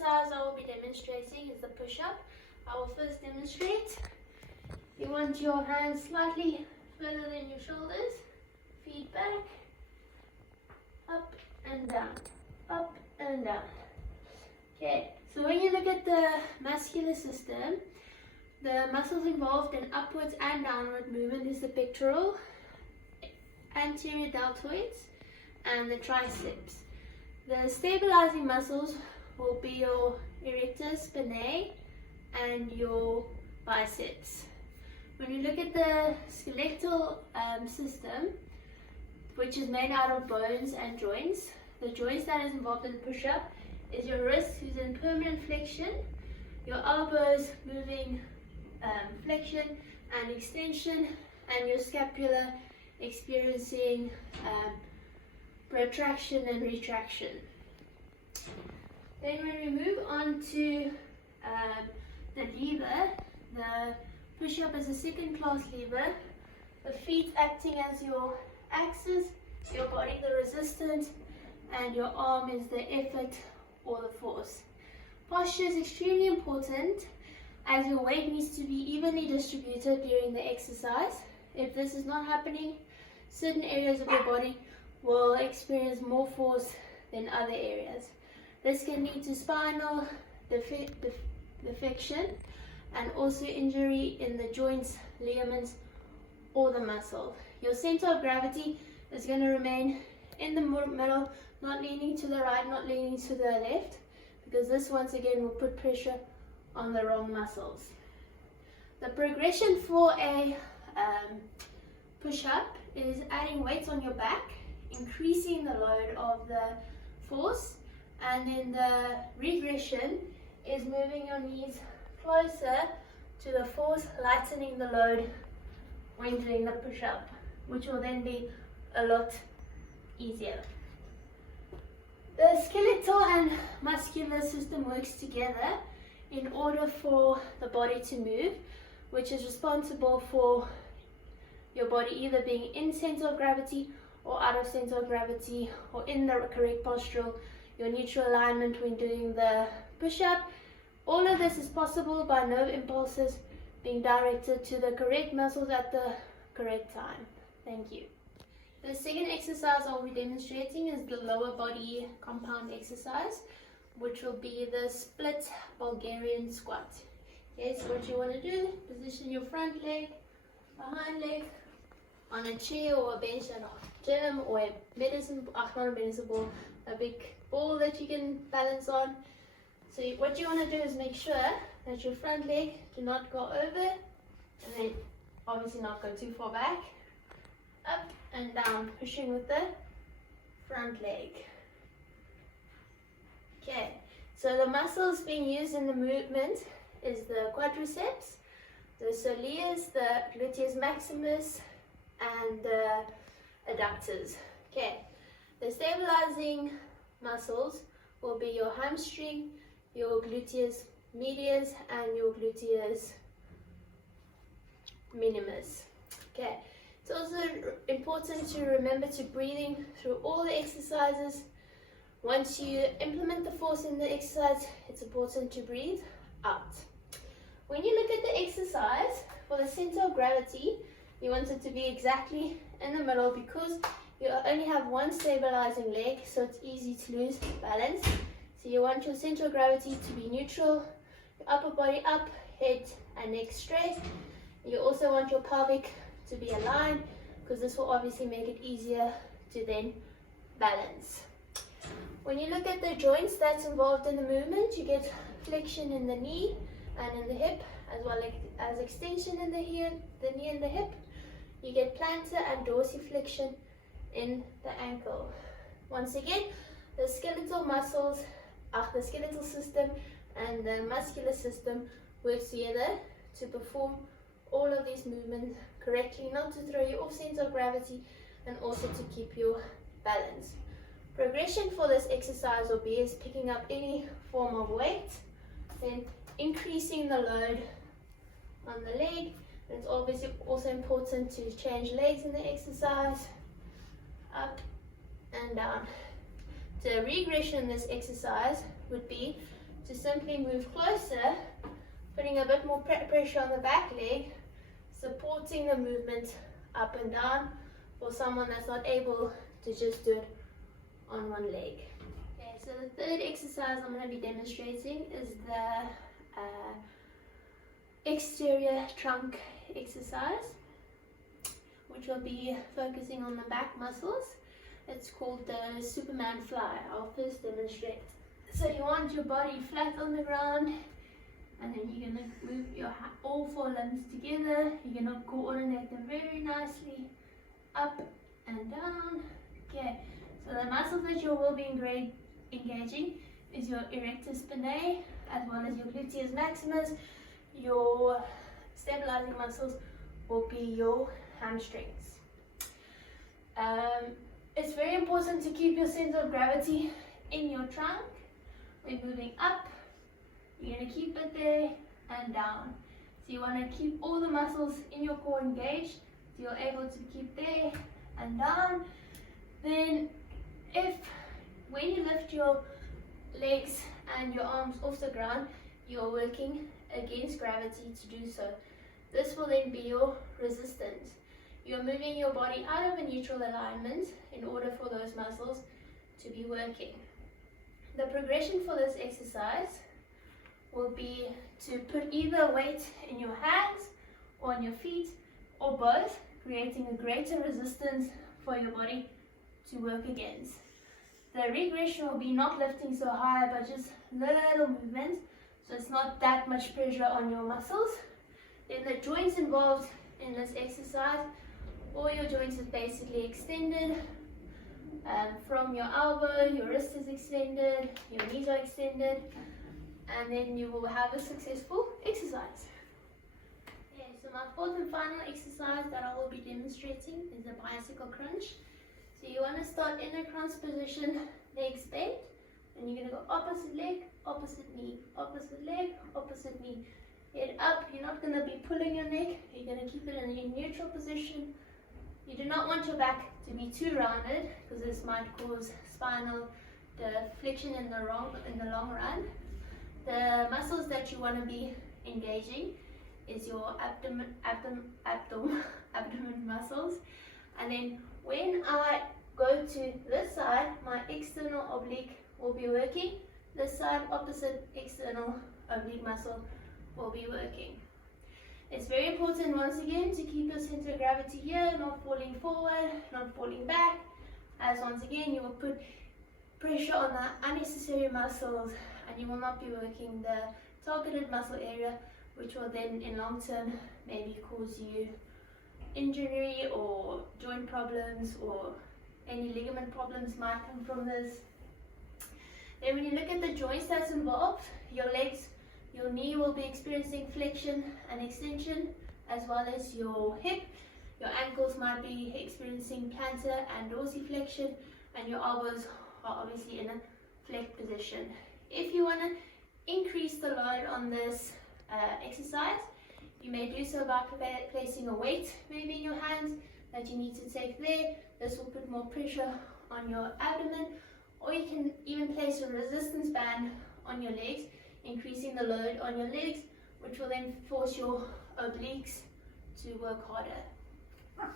exercise I will be demonstrating is the push-up. I will first demonstrate. You want your hands slightly further than your shoulders, feet back, up and down, up and down. Okay, so when you look at the muscular system, the muscles involved in upwards and downward movement is the pectoral, anterior deltoids, and the triceps. The stabilizing muscles will be your erector spinae and your biceps. When you look at the skeletal system, which is made out of bones and joints, the joints that is involved in the push-up is your wrist, who's in permanent flexion, your elbows moving flexion and extension, and your scapula experiencing protraction and retraction. Then when we move on to the lever, the push-up is a second class lever, the feet acting as your axis, your body the resistance, and your arm is the effort or the force. Posture is extremely important as your weight needs to be evenly distributed during the exercise. If this is not happening, certain areas of your body will experience more force than other areas. This can lead to spinal defection and also injury in the joints, ligaments, or the muscle. Your center of gravity is going to remain in the middle, not leaning to the right, not leaning to the left, because this once again will put pressure on the wrong muscles. The progression for a push-up is adding weights on your back, increasing the load of the force, and then the regression is moving your knees closer to the force, lightening the load when doing the push-up, which will then be a lot easier. The skeletal and muscular system works together in order for the body to move, which is responsible for your body either being in center of gravity or out of center of gravity, or in the correct postural, your neutral alignment when doing the push-up. All of this is possible by nerve impulses being directed to the correct muscles at the correct time. Thank you. The second exercise I'll be demonstrating is the lower body compound exercise, which will be the split Bulgarian squat. Okay, so what you want to do, position your front leg, behind leg, on a chair or a bench at a gym, or a medicine, not a medicine ball, a big ball that you can balance on. So what you want to do is make sure that your front leg do not go over, and then obviously not go too far back, up and down, pushing with the front leg. Okay, so the muscles being used in the movement is the quadriceps, the soleus, the gluteus maximus, and the adductors. Okay, the stabilizing muscles will be your hamstring, your gluteus medius, and your gluteus minimus. Okay, it's also important to remember to breathing through all the exercises. Once you implement the force in the exercise, it's important to breathe out. When you look at the exercise, for the center of gravity, you want it to be exactly in the middle, because you only have one stabilizing leg, so it's easy to lose balance. So you want your center of gravity to be neutral, your upper body up, head and neck straight. You also want your pelvic to be aligned, because this will obviously make it easier to then balance. When you look at the joints that's involved in the movement, you get flexion in the knee and in the hip, as well as extension in the knee and the hip. You get plantar and dorsiflexion in the ankle. Once again, the skeletal muscles, the skeletal system and the muscular system work together to perform all of these movements correctly, not to throw you off center of gravity, and also to keep your balance. Progression for this exercise will be is picking up any form of weight, then increasing the load on the leg. And it's obviously also important to change legs in the exercise, up and down. The regression in this exercise would be to simply move closer, putting a bit more pressure on the back leg, supporting the movement up and down for someone that's not able to just do it on one leg. Okay, so the third exercise I'm going to be demonstrating is the exterior trunk exercise, which will be focusing on the back muscles. It's called the Superman fly. I'll first demonstrate. So you want your body flat on the ground, and then you're going to move your all four limbs together. You're going to coordinate them very nicely up and down. Okay, so the muscles that you will be engaging is your erector spinae, as well as your gluteus maximus. Your stabilizing muscles will be your hamstrings. It's very important to keep your center of gravity in your trunk. We're moving up, you're going to keep it there and down. So you want to keep all the muscles in your core engaged, so you're able to keep there and down. Then when you lift your legs and your arms off the ground, you're working against gravity to do so. This will then be your resistance. You're moving your body out of a neutral alignment in order for those muscles to be working. The progression for this exercise will be to put either weight in your hands or on your feet or both, creating a greater resistance for your body to work against. The regression will be not lifting so high, but just little movements, so it's not that much pressure on your muscles. Then the joints involved in this exercise, all your joints is basically extended. From your elbow, your wrist is extended, your knees are extended, and then you will have a successful exercise. Okay, so my fourth and final exercise that I will be demonstrating is the bicycle crunch. So you want to start in a crunch position, legs bent, and you're going to go opposite leg, opposite knee, opposite leg, opposite knee. Head up, you're not going to be pulling your neck, you're going to keep it in a neutral position. You do not want your back to be too rounded, because this might cause spinal deflection in the long run. The muscles that you want to be engaging is your abdomen muscles. And then when I go to this side, my external oblique will be working. This side, opposite external oblique muscle will be working. It's very important, once again, to keep your center of gravity here, not falling forward, not falling back, as once again you will put pressure on the unnecessary muscles and you will not be working the targeted muscle area, which will then in long term maybe cause you injury or joint problems, or any ligament problems might come from this. Then when you look at the joints that's involved, your legs, your knee will be experiencing flexion and extension, as well as your hip. Your ankles might be experiencing plantar and dorsiflexion, and your elbows are obviously in a flex position. If you want to increase the load on this exercise, you may do so by placing a weight maybe in your hands that you need to take there. This will put more pressure on your abdomen, or you can even place a resistance band on your legs, increasing the load on your legs, which will then force your obliques to work harder.